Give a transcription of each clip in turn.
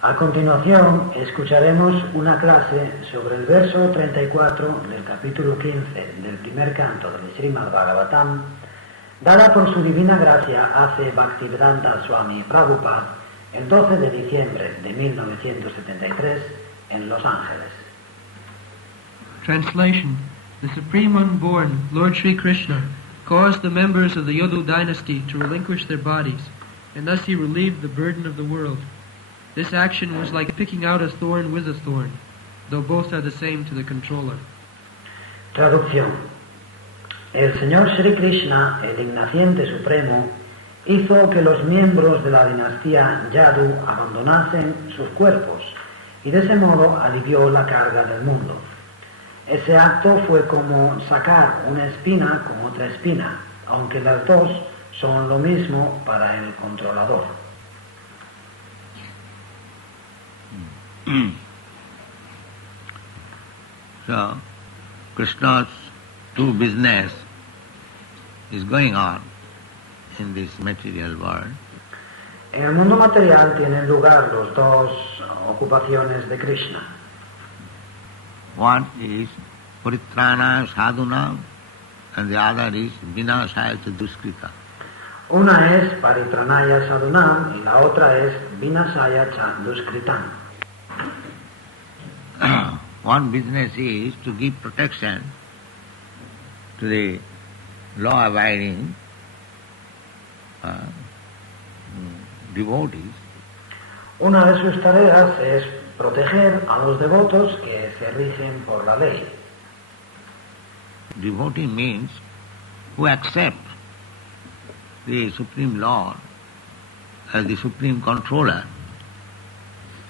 A continuación, escucharemos una clase sobre el verso 34 del capítulo 15 del primer canto del Srimad Bhagavatam, dada por su divina gracia hace Bhaktivedanta Swami Prabhupada el 12 de diciembre de 1973 en Los Ángeles. Translation. The Supreme Unborn, Lord Sri Krishna, caused the members of the Yadu dynasty to relinquish their bodies, and thus he relieved the burden of the world. This action was like picking out a thorn with a thorn, though both are the same to the controller. Traducción. El Señor Sri Krishna, el Ignaciente Supremo, hizo que los miembros de la dinastía Yadu abandonasen sus cuerpos y de ese modo alivió la carga del mundo. Ese acto fue como sacar una espina con otra espina, aunque las dos son lo mismo para el controlador. So, Krishna's true business is going on in this material world. En el mundo material tienen lugar las dos ocupaciones de Krishna. One is Paritrana Sadhuna and the other is Vinasaya Duskrita. Una es Paritranaya Sadhunam y la otra es Vinasaya Duskritam. One business is to give protection to the law-abiding devotees. Una de sus tareas es proteger a los devotos que se rigen por la ley. Devotee means who accept the Supreme Lord as the Supreme Controller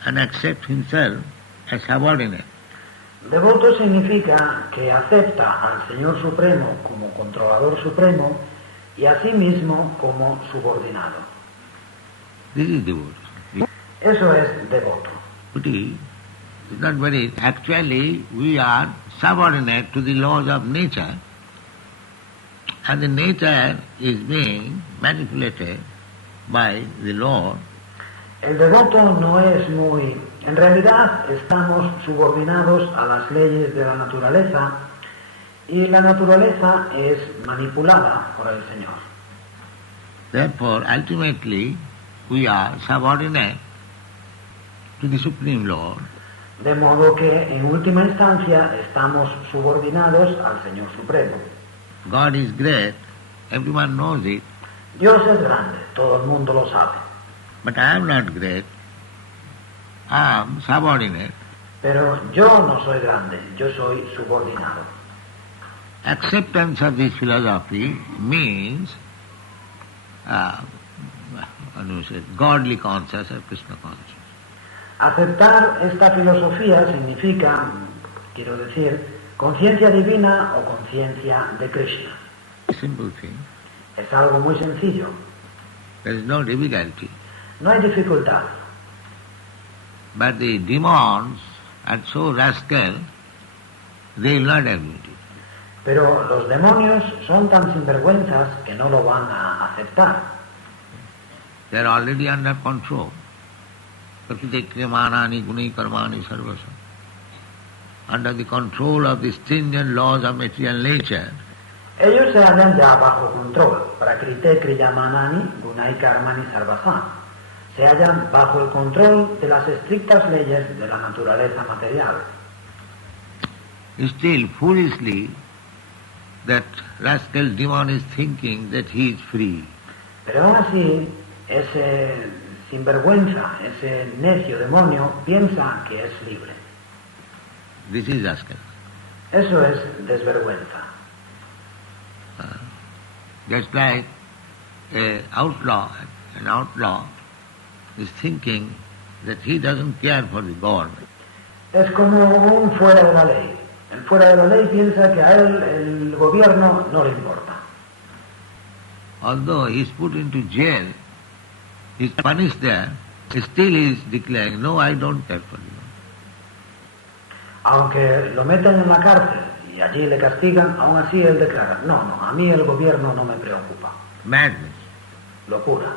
and accept himself as subordinate. Devoto significa que acepta al Señor Supremo como controlador supremo y a sí mismo como subordinado. This is devotee. Eso es devoto. Devotee is not very... Actually, we are subordinate to the laws of nature, and the nature is being manipulated by the Lord. El devoto no es muy... En realidad estamos subordinados a las leyes de la naturaleza y la naturaleza es manipulada por el Señor. Therefore, ultimately, we are subordinate to the Supreme Lord. De modo que en última instancia estamos subordinados al Señor Supremo. God is great, everyone knows it. Dios es grande, todo el mundo lo sabe. But I am not great, I am subordinate. Pero yo no soy grande, yo soy subordinado. Acceptance of this philosophy means godly consciousness or Krishna consciousness. Aceptar esta filosofía significa, quiero decir, conciencia divina o conciencia de Krishna. Simple thing. Es algo muy sencillo. There is no difficulty. No hay dificultad. But the demons are so rascal, they will not admit it. Pero los demonios son tan sinvergüenzas que no lo van a aceptar. They are already under control. Prakritikriyamanani gunai karmani sarvasa. Under the control of the stringent laws of material nature. Ellos se hallan ya bajo control. Prakrite kriyamanani gunai karmani sarvasa. Se hallan bajo el control de las estrictas leyes de la naturaleza material. Still, foolishly, that rascal demon is thinking that he is free. Pero aún así, ese sinvergüenza, ese necio demonio, piensa que es libre. This is rascal. Eso es desvergüenza. Just like an outlaw is thinking that he doesn't care for the government. Es como un fuera de la ley. El fuera de la ley piensa que a él el gobierno no le importa. Although he is put into jail, he is punished there, still he is declaring, no, I don't care for you. Aunque lo meten en la cárcel y allí le castigan, aún así él declara, no, a mí el gobierno no me preocupa. Madness. Locura.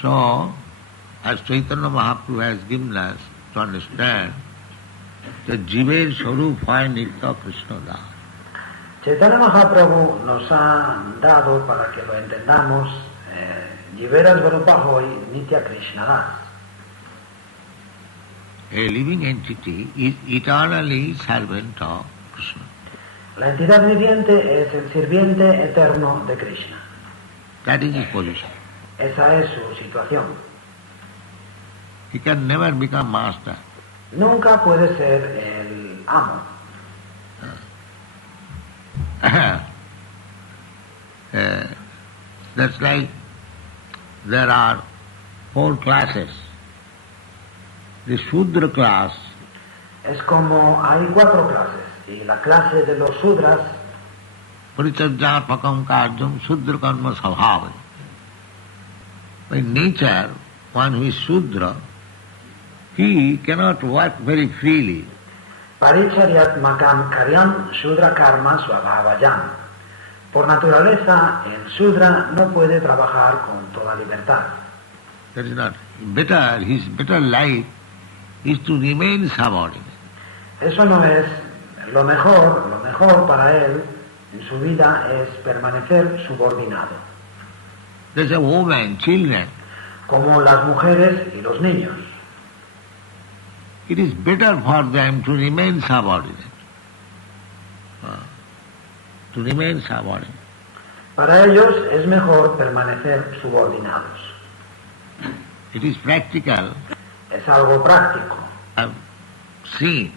So, as Chaitanya Mahaprabhu has given us to understand that Jiver Swarup hoy Nitya Krishna Das. Chaitanya Mahaprabhu nos ha dado, para que lo entendamos, Jivera Svarupa hoy Nitya Krishna Das. A living entity is eternally servant of Krishna. La entidad viviente es el sirviente eterno de Krishna. That is his position. Esa es su situación. He can never become master. Nunca puede ser el amo. That's like there are 4 classes. The Shudra class Es como hay 4 clases, y la clase de los Sudras, Parichajapakam Karjam Shudra Karma Sabhava. By nature, one who is Shudra, he cannot work very freely. Paricharyatmakam Karyam Shudra Karma Swabhavayam. Por naturaleza, el Sudra no puede trabajar con toda libertad. That is not better. His better life is to remain subordinate. Eso no es lo mejor para él en su vida es permanecer subordinado, There's a woman, children. como las mujeres y los niños. It is better for them to remain subordinate. To remain subordinate. Para ellos es mejor permanecer subordinados. It is practical. Es algo práctico. I've seen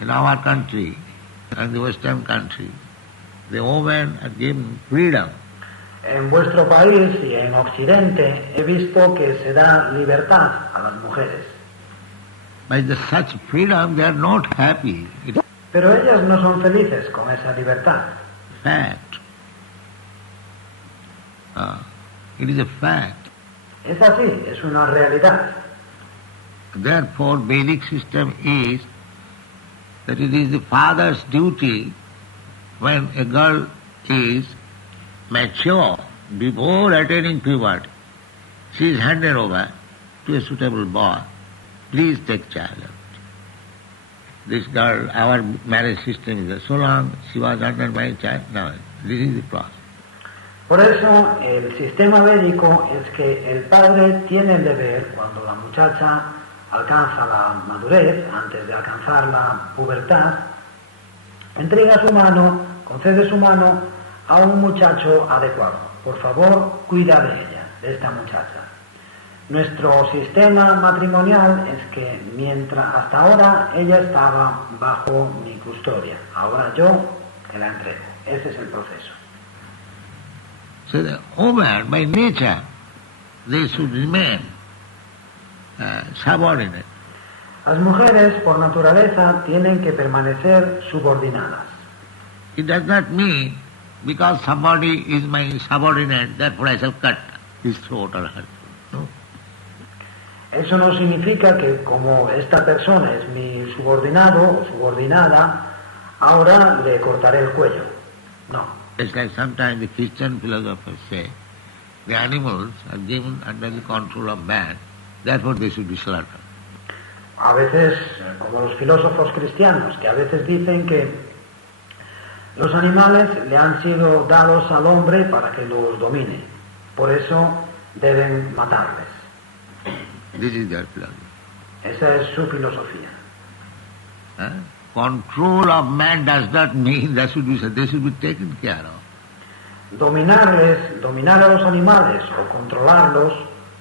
in our country and the Western country, the women are given freedom. En vuestro país y en Occidente he visto que se da libertad a las mujeres. By such freedom they are not happy. It is Pero ellas no son felices con esa libertad. fact. It is a fact. Es así, es una realidad. Therefore, Vedic system is that it is the father's duty when a girl is mature, before attaining puberty, she is handed over to a suitable boy. Please take charge of it. This girl, our marriage system is that so long she was under my child, now this is the process. Por eso el sistema védico es que el padre tiene el deber, cuando la muchacha alcanza la madurez, antes de alcanzar la pubertad, entrega su mano, concede su mano a un muchacho adecuado. Por favor, cuida de ella, de esta muchacha. Nuestro sistema matrimonial es que mientras hasta ahora ella estaba bajo mi custodia, ahora yo te la entrego. Ese es el proceso. So the woman, by nature, they should remain subordinate. Las mujeres, por naturaleza, tienen que permanecer subordinadas. It does not mean because somebody is my subordinate, therefore I shall cut his throat or her throat. No. Eso no significa que como esta persona es mi subordinado o subordinada, ahora le cortaré el cuello. No. It's like sometimes the Christian philosophers say, the animals are given under the control of man, therefore they should be slaughtered. A veces, como los filósofos cristianos, que a veces dicen que los animales le han sido dados al hombre para que los domine. Por eso deben matarles. This is their philosophy. Esa es su filosofía. Control of man does not mean they should be taken care of. Dominar a los animales o controlarlos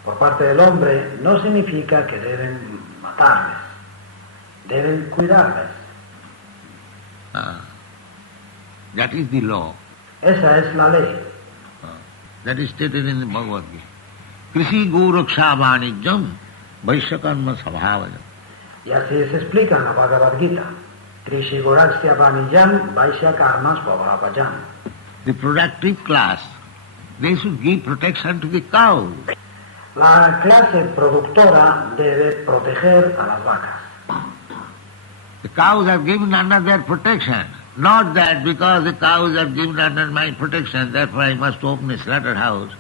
por parte del hombre no significa que deben matarles, deben cuidarles. That is the law. Esa es la ley. That is stated in the Bhagavad Gita. Krishi Guraksha Vanijam Vaishyakarma Sabhavajam. Y así se explica en la Bhagavad Gita. Krishi Goraksya Vanijam Vaishya Karma Swabhavajam. The productive class, they should give protection to the cows. La clase productora debe proteger a las vacas. The cows are given under their protection. Not that because the cows are given under my protection, therefore I must open a slaughterhouse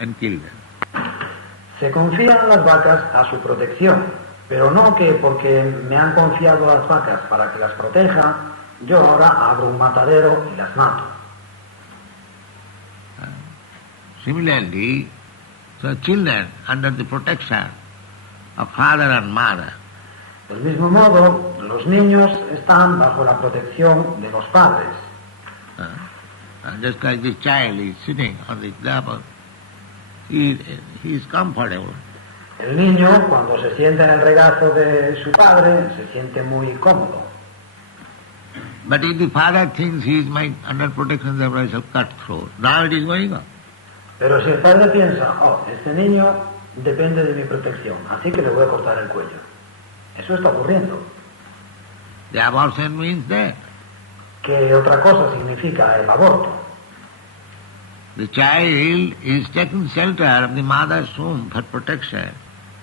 and kill them. Se confían las vacas a su protección, pero no que porque me han confiado las vacas para que las proteja, yo ahora abro un matadero y las mato. Similarly, so children under the protection of father and mother, Del mismo modo, los niños están bajo la protección de los padres. just like this child is sitting on the lap of, he is comfortable. El niño, cuando se sienta en el regazo de su padre, se siente muy cómodo. But if the father thinks he is under protection, therefore I shall cut throat. Now it is going on. Pero si el padre piensa, este niño depende de mi protección, así que le voy a cortar el cuello. Eso está ocurriendo. The abortion means that. ¿Qué otra cosa significa el aborto? The child is taking shelter of the mother's womb for protection,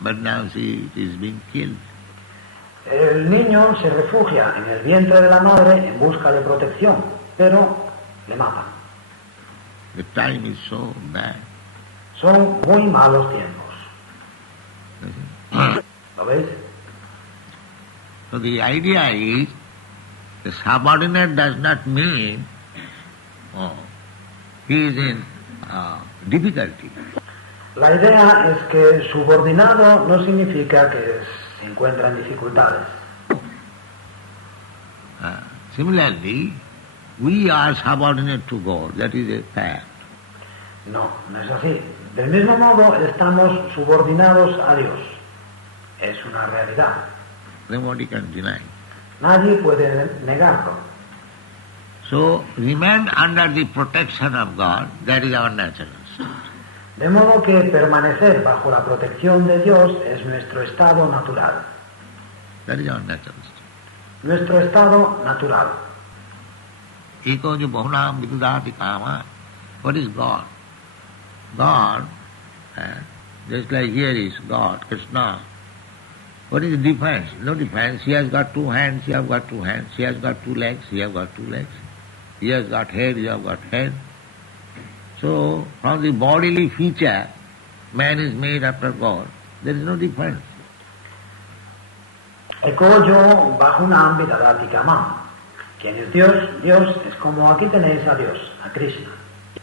but now she is being killed. El niño se refugia en el vientre de la madre en busca de protección, pero le matan. The time is so bad. Son muy malos tiempos. ¿Lo veis? So the idea is, the subordinate does not mean he is in difficulty. La idea es que subordinado no significa que se encuentra en dificultades. Similarly, we are subordinate to God, that is a fact. No, no es así. Del mismo modo, estamos subordinados a Dios. Es una realidad. Nobody can deny. Nadie puede negarlo. So, remain under the protection of God, that is our natural state. De modo que permanecer bajo la protección de Dios es nuestro estado natural. That is our natural state. Nuestro estado natural. Eko jo bahunam vidudati kama. What is God? God, just like here is God, Krishna. What is the difference? No difference. He has got two hands, you have got two hands. He has got two legs, you have got two legs. He has got head, you have got head. So, from the bodily feature, man is made after God. There is no difference. Ekoyo Bahunam Vidadati Kamam. ¿Quién es Dios? Dios es como aquí tenéis a Dios, a Krishna.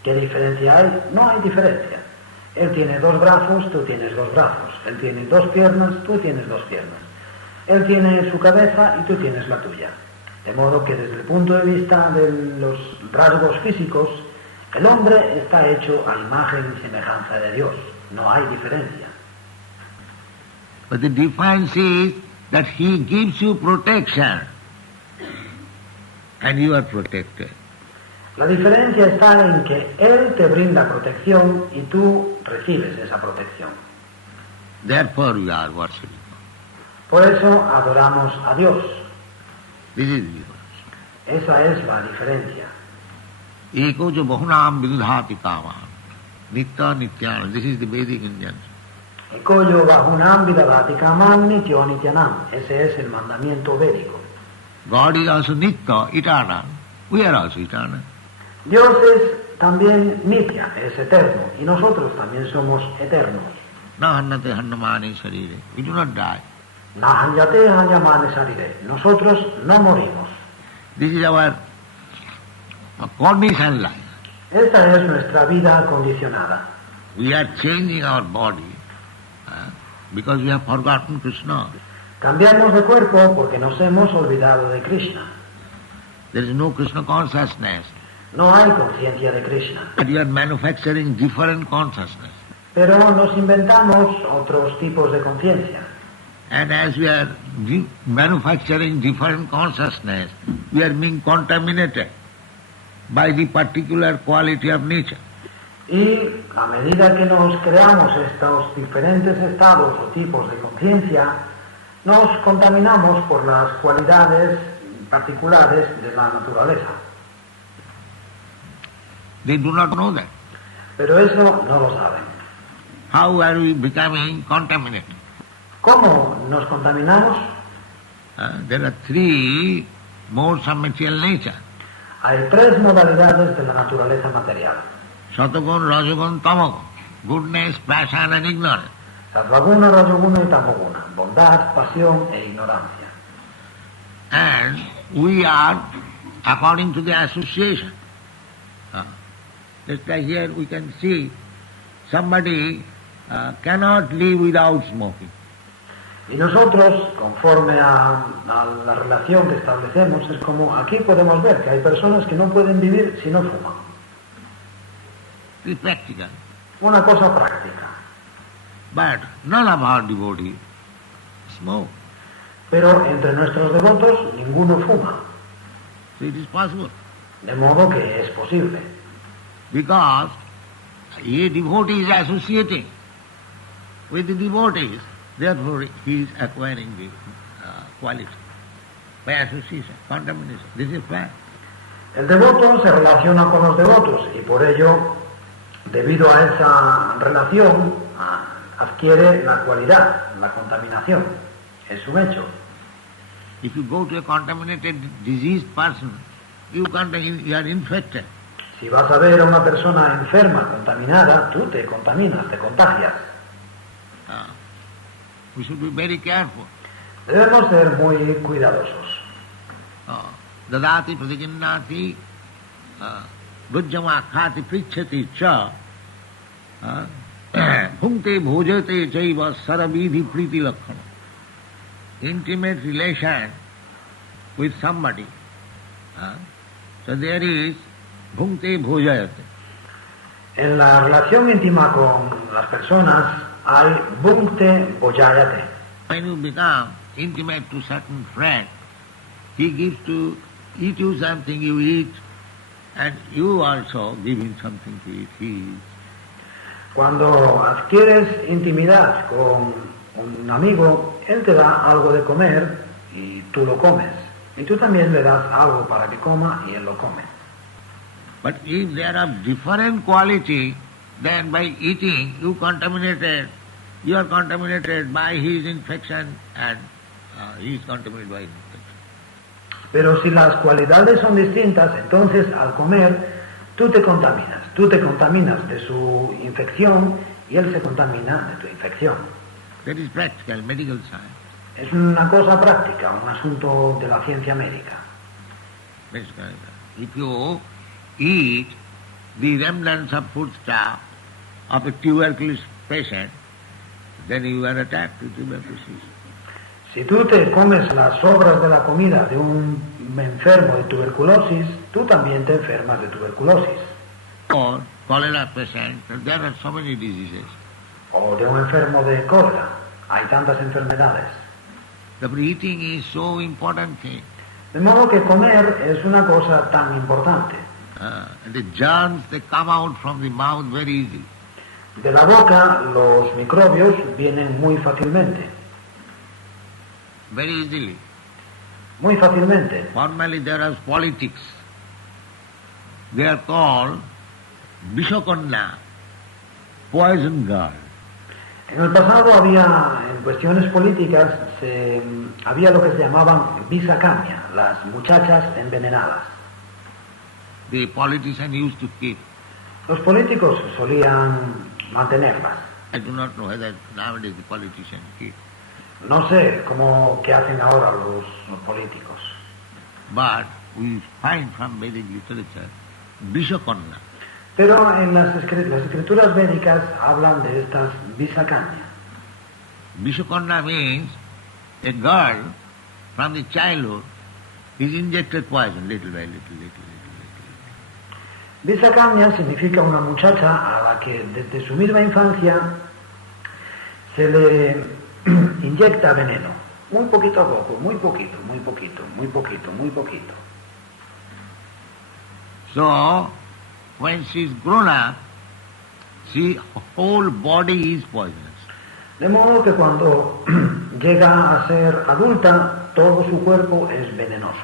¿Qué diferencia hay? No hay diferencia. Él tiene dos brazos, tú tienes dos brazos. Él tiene dos piernas, tú tienes dos piernas. Él tiene su cabeza y tú tienes la tuya. De modo que desde el punto de vista de los rasgos físicos, el hombre está hecho a imagen y semejanza de Dios. No hay diferencia. But the difference is that he gives you protection and you are protected. La diferencia está en que Él te brinda protección y tú recibes esa protección. Therefore we are worshipping. Por eso adoramos a Dios. This is the difference. Esa es la diferencia. Eko jo bahunam vidudhati kama. Nitya nityana. This is the Vedic Indian. Ekoyo Bahunam Vidadati Kamam Nityo Nityanam. Ese es el mandamiento védico. God is also nitya, eternal. We are also eternal. Dios es también nitya, es eterno, y nosotros también somos eternos. Na hannate hannamani sarire. We do not die. Nahanyate hanyamane sarire. Nosotros no morimos. This is our conditioned life. Esta es nuestra vida condicionada. We are changing our body because we have forgotten Krishna. Cambiamos de cuerpo porque nos hemos olvidado de Krishna. There is no Krishna consciousness. No hay conciencia de Krishna. But you are manufacturing different consciousness. Pero nos inventamos otros tipos de conciencia. And as we are manufacturing different consciousness, we are being contaminated by the particular quality of nature. Y a medida que nos creamos estos diferentes estados o tipos de conciencia, nos contaminamos por las cualidades particulares de la naturaleza. They do not know that. Pero eso no lo saben. How are we becoming contaminated? ¿Cómo nos contaminamos? There are three modes of material nature. Hay tres modalidades de la naturaleza material. Satagun, Rajagun, Tamagun. Goodness, passion and ignorance. Satvaguna, Rajoguna y Tamoguna. Bondad, pasión e ignorancia. And we are according to the association. Just like here we can see somebody cannot live without smoking. Y nosotros, conforme a la relación que establecemos, es como aquí podemos ver que hay personas que no pueden vivir si no fuman. It's practical. Una cosa práctica. But none of our devotees smoke. Pero entre nuestros devotos ninguno fuma. So it is possible. De modo que es posible. Because a devotee is associating with the devotees, therefore he is acquiring the quality by association, contamination. This is fact. El devoto se relaciona con los devotos y por ello, debido a esa relación, adquiere la cualidad, la contaminación. Es un hecho. If you go to a contaminated, diseased person, you are infected. Si vas a ver a una persona enferma, contaminada, tú te contaminas, te contagias. We should be very careful. Debemos ser muy cuidadosos. Dadati pratijinnati gujjama khati prichati cha bhungte bhojate chaiva saravidhi priti lakkhana. Intimate relation with somebody. So there is bhungte bhojayate. En la relación íntima con las personas hay bhungte bhojayate. When you become intimate to certain friend, he gives to eat you something, you eat, and you also give him something to eat. He eats. Cuando adquieres intimidad con un amigo, él te da algo de comer y tú lo comes. Y tú también le das algo para que coma y él lo come. But if they are of different quality, then by eating you are contaminated by his infection and he is contaminated by his infection. Pero si las cualidades son distintas, entonces al comer tú te contaminas de su infección y él se contamina de tu infección. That is practical, medical science. Es una cosa práctica, un asunto de la ciencia médica. If you eat the remnants of foodstuff of a tuberculosis patient, then you are attacked with tuberculosis. Si tú te comes las sobras de la comida de un enfermo de tuberculosis, tú también te enfermas de tuberculosis. Or cholera patient, there are so many diseases. O de un enfermo de cólera. Hay tantas enfermedades. The eating is so important thing. De modo que comer es una cosa tan importante. And the germs, they come out from the mouth very easily. De la boca los microbios vienen muy fácilmente. Very easily. Muy fácilmente. Formally there is politics. They are called Vishakanya, poison girl. En el pasado había, en cuestiones políticas, había lo que se llamaban visakanya, las muchachas envenenadas. The politician used to keep. Los políticos solían mantenerlas. I do not know whether nowadays the politicians keep. No sé qué hacen ahora los políticos. But we find from Vedic literature, Vishakanya. Pero en las escrituras védicas hablan de estas visakanya. Vishakanya means a girl from the childhood is injected poison little by little. Visakanya significa una muchacha a la que desde su misma infancia se le inyecta veneno. Muy poquito a poco, muy poquito, muy poquito, muy poquito, muy poquito. So, when she is grown up, her whole body is poisonous. De modo que cuando llega a ser adulta, todo su cuerpo es venenoso.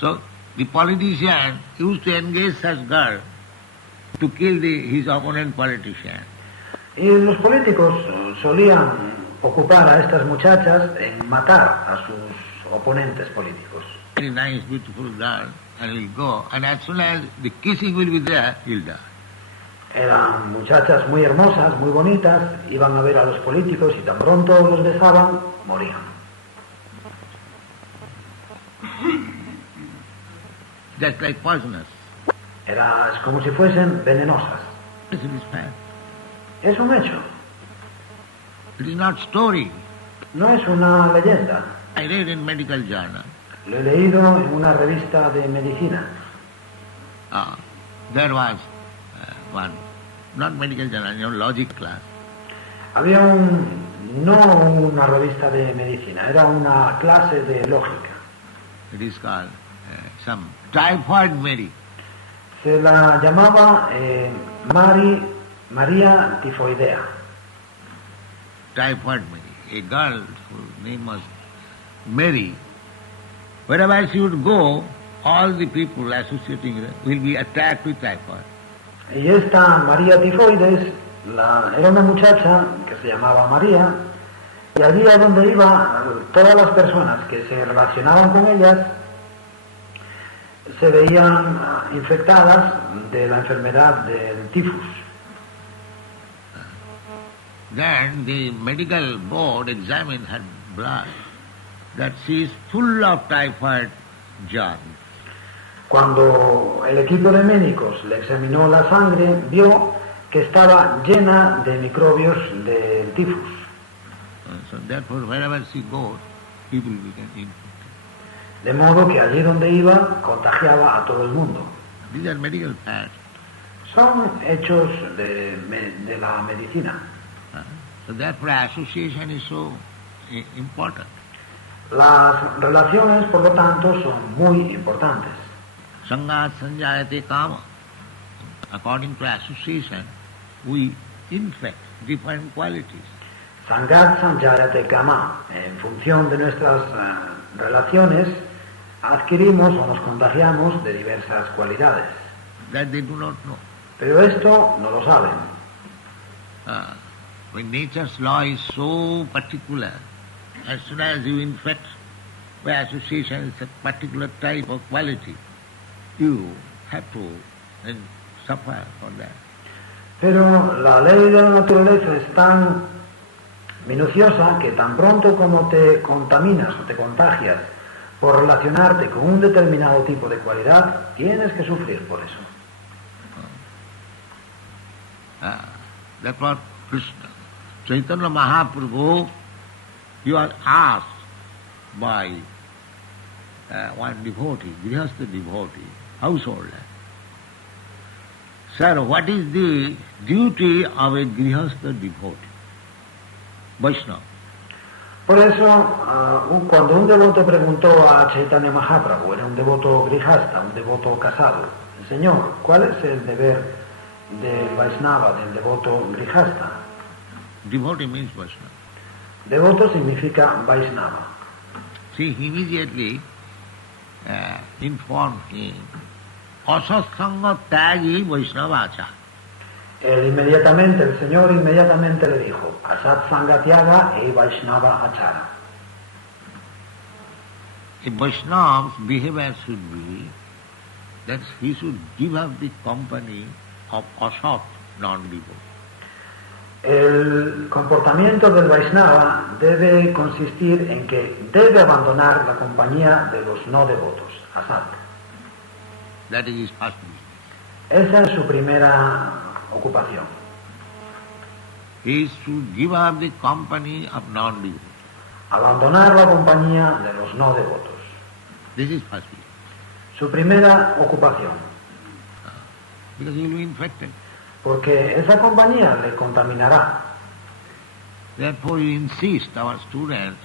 So, the politician used to engage such girl to kill his opponent politician. Y los políticos solían ocupar a estas muchachas en matar a sus oponentes políticos. Very nice, beautiful girl, and will go, and as soon as the kissing will be there, he'll die. Eran muchachas muy hermosas, muy bonitas, iban a ver a los políticos y tan pronto los besaban, morían. Just like poisonous. Es como si fuesen venenosas. This is fact. Es un hecho, It is not story. no es una leyenda. I read in medical journal. Lo he leído en una revista de medicina. There was one, not medical journal, logic class. Había no una revista de medicina, era una clase de lógica. It is called some typhoid Mary. Se la llamaba María Tifoidea. Typhoid Mary. A girl whose name was Mary. Wherever she would go, all the people associating her will be attacked with typhoid. Y esta María Tifoides era una muchacha que se llamaba María, y allí a donde iba, todas las personas que se relacionaban con ellas se veían infectadas de la enfermedad del tifus. Then the medical board examined her blood, that she is full of typhoid germs. Cuando el equipo de médicos le examinó la sangre, vio que estaba llena de microbios del tifus. So therefore, wherever she goes, people become infected. De modo que allí donde iba, contagiaba a todo el mundo. These are medical facts. Son hechos de la medicina. So therefore, association is so important. Las relaciones, por lo tanto, son muy importantes. Sangat sanjayate kama. According to association, we infect different qualities. Sangat sanjayate kama. En función de nuestras relaciones, adquirimos o nos contagiamos de diversas cualidades. That they do not know. Pero esto no lo saben. When nature's law is so particular, as soon as you infect by association with a particular type of quality, you have to then suffer for that. Pero la ley de la naturaleza es tan minuciosa que tan pronto como te contaminas o te contagias por relacionarte con un determinado tipo de cualidad, tienes que sufrir por eso. Therefore, Krishna, Chaitanya Mahaprabhu, he was asked by one devotee, Grihastha devotee, householder, Sir, what is the duty of a Grihastha devotee, Vaishnava? Por eso, cuando un devoto preguntó a Chaitanya Mahaprabhu, era un devoto grihasta, un devoto casado, Señor, ¿cuál es el deber del Vaishnava, del devoto grihasta? Devotee means Vaishnava. Devoto significa Vaishnava. See, he immediately informed him, Asatsanga tagi Vaishnava acha. El Señor inmediatamente le dijo, Asat Sangatyaga e Vaishnava Achara. A Vaishnava's behavior should be that he should give up the company of Asat non-devotee. El comportamiento del Vaishnava debe consistir en que debe abandonar la compañía de los no devotos, Asat. That is his first business. Esa es su primera ocupación. He should give up the company of non-devotees. Abandonar la compañía de los no devotos. This is first business. Su primera ocupación. Because he will be infected. Porque esa compañía le contaminará. Therefore we insist our students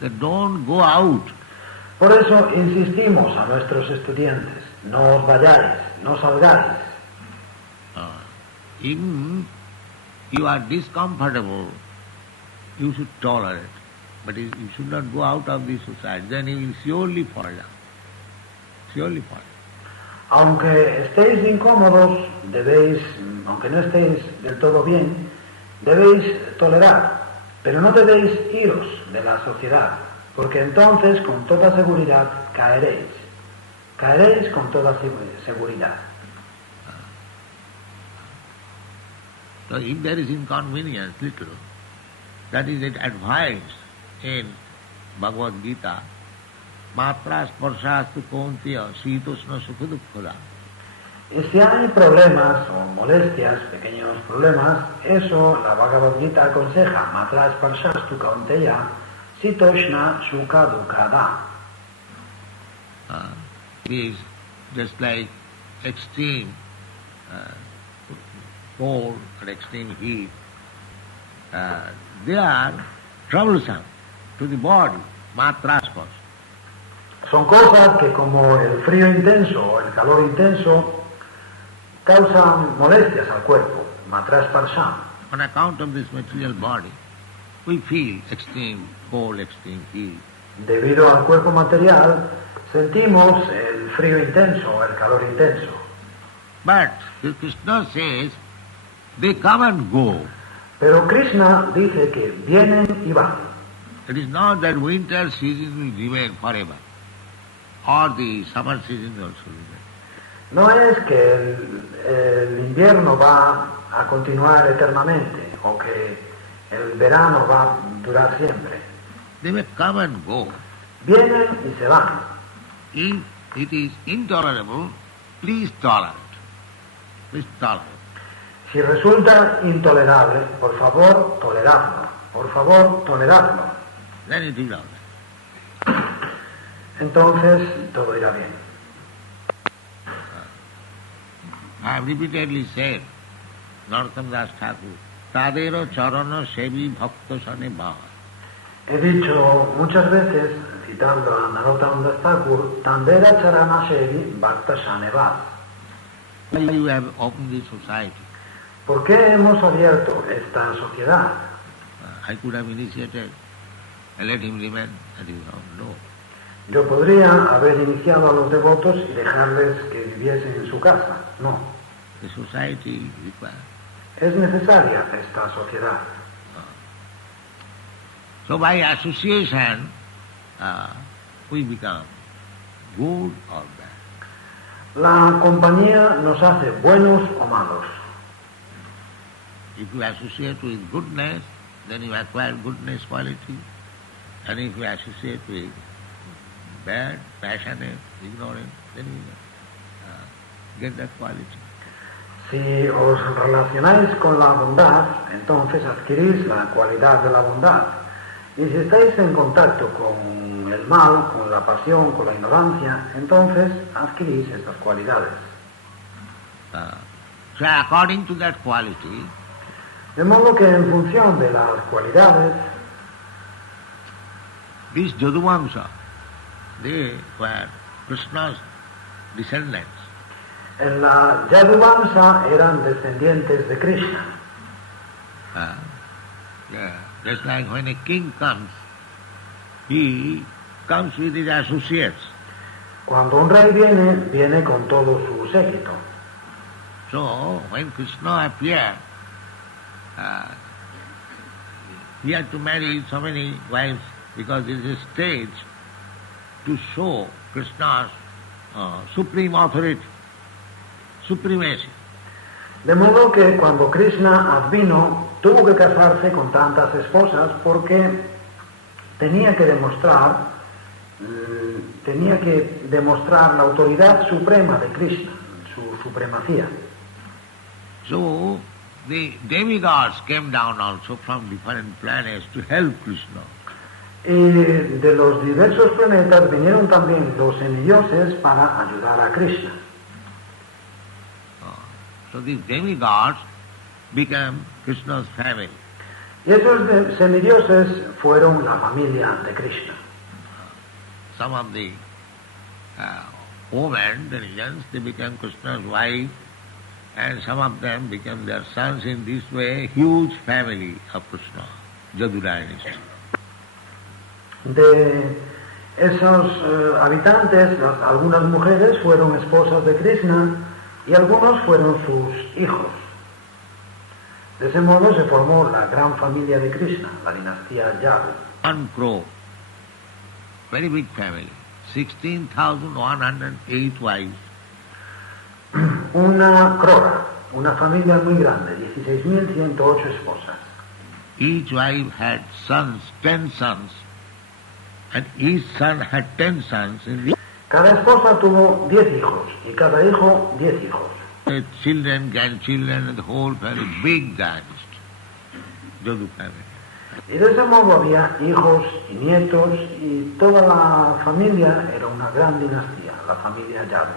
that don't go out. Por eso insistimos a nuestros estudiantes, no os vayáis, no salgáis. Even you are discomfortable, you should tolerate. But you should not go out of this society. Then you will surely fall down. Surely fall down. Aunque estéis incómodos, aunque no estéis del todo bien, debéis tolerar, pero no debéis iros de la sociedad, porque entonces con toda seguridad caeréis. Caeréis con toda seguridad. So if there is inconvenience little, that is it advised in Bhagavad Gita, matra sparshastu kaunteya sitoshna sukha dukkhada. Y si hay problemas o molestias, pequeños problemas, eso la Bhagavad Gita aconseja, matra sparshastu kaunteya sitoshna sukha dukkhada. It is just like extreme cold or extreme heat. They are troublesome to the body, matraspas. Son cosas que como el frío intenso o el calor intenso causan molestias al cuerpo, matra sparsham. On account of this material body, we feel extreme cold, extreme heat. Debido al cuerpo material, sentimos el frío intenso o el calor intenso. But Krishna says, they come and go. Pero Krishna dice que vienen y van. It is not that winter season will remain forever, or the summer season will also remain. No es que el invierno va a continuar eternamente o que el verano va a durar siempre. They may come and go. Vienen y se van. If it is intolerable, please tolerate. Please tolerate. Si resulta intolerable, por favor, toleradlo. Por favor, toleradlo. Then it is all right. Entonces, todo irá bien. I have repeatedly said, Narottam Das Thakur, Tadero Charana Sevi Bhakta Sane Bhava. He dicho muchas veces, citando a Narottam Das Thakur, Tandera Charana Sevi Bhakta Sane Bhava. You have opened the society. ¿Por qué hemos abierto esta sociedad? I could have initiated and let him remain at his home. No. Yo podría haber iniciado a los devotos y dejarles que viviesen en su casa. No. The society requires. Es necesaria esta sociedad. So by association, we become good or bad. La compañía nos hace buenos o malos. If you associate with goodness, then you acquire goodness quality. And if you associate with bad, passionate, ignorant, then you get that quality. Si os relacionáis con la bondad, entonces adquirís la cualidad de la bondad. Y si estáis en contacto con el mal, con la pasión, con la ignorancia, entonces adquirís estas cualidades. So according to that quality, De modo que en función de las cualidades, these Jaduvamsa, they were Krishna's descendants. en la Yaduvamsa eran descendientes de Krishna. Just like when a king comes, he comes with his associates. Cuando un rey viene, viene con todo su séquito. So when Krishna appeared, he had to marry so many wives because it is a stage to show Krishna's supreme authority, supremacy. De modo que cuando Krishna advino, tuvo que casarse con tantas esposas porque tenía que demostrar la autoridad suprema de Krishna, su supremacía. So the demigods came down also from different planets to help Krishna. Y de los diversos planetas vinieron también los semidioses para ayudar a Krishna. So these demigods became Krishna's family. Y esos semidioses fueron la familia de Krishna. Some of the women, the religions, they became Krishna's wife, and some of them became their sons. In this way, huge family of Krishna, Jadu dynasty. De esos habitantes, algunas mujeres fueron esposas de Krishna y algunos fueron sus hijos. De ese modo se formó la gran familia de Krishna, la dinastía Yadu. 1 crore, very big family, 16,108 wives. Una crora, una familia muy grande, 16.108 esposas. Each wife had sons, 10 sons, and each son had 10 sons. Cada esposa tuvo 10 hijos y cada hijo 10 hijos. Children, grandchildren, and the whole family, big dynasty, Yadu family. Y de ese modo había hijos y nietos y toda la familia era una gran dinastía, la familia Yadu.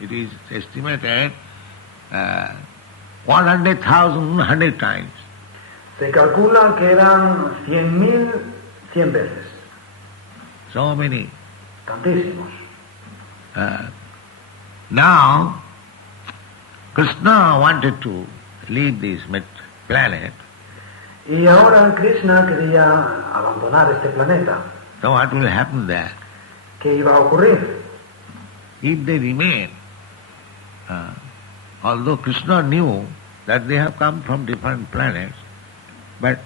It is estimated 100,000 100 times. Se calcula que eran 100.000 100 veces. So many. Tantísimos. Now, Krishna wanted to leave this planet. Y ahora Krishna quería abandonar este planeta. So what will happen there? ¿Qué iba a ocurrir? If they remain, although Krishna knew that they have come from different planets, but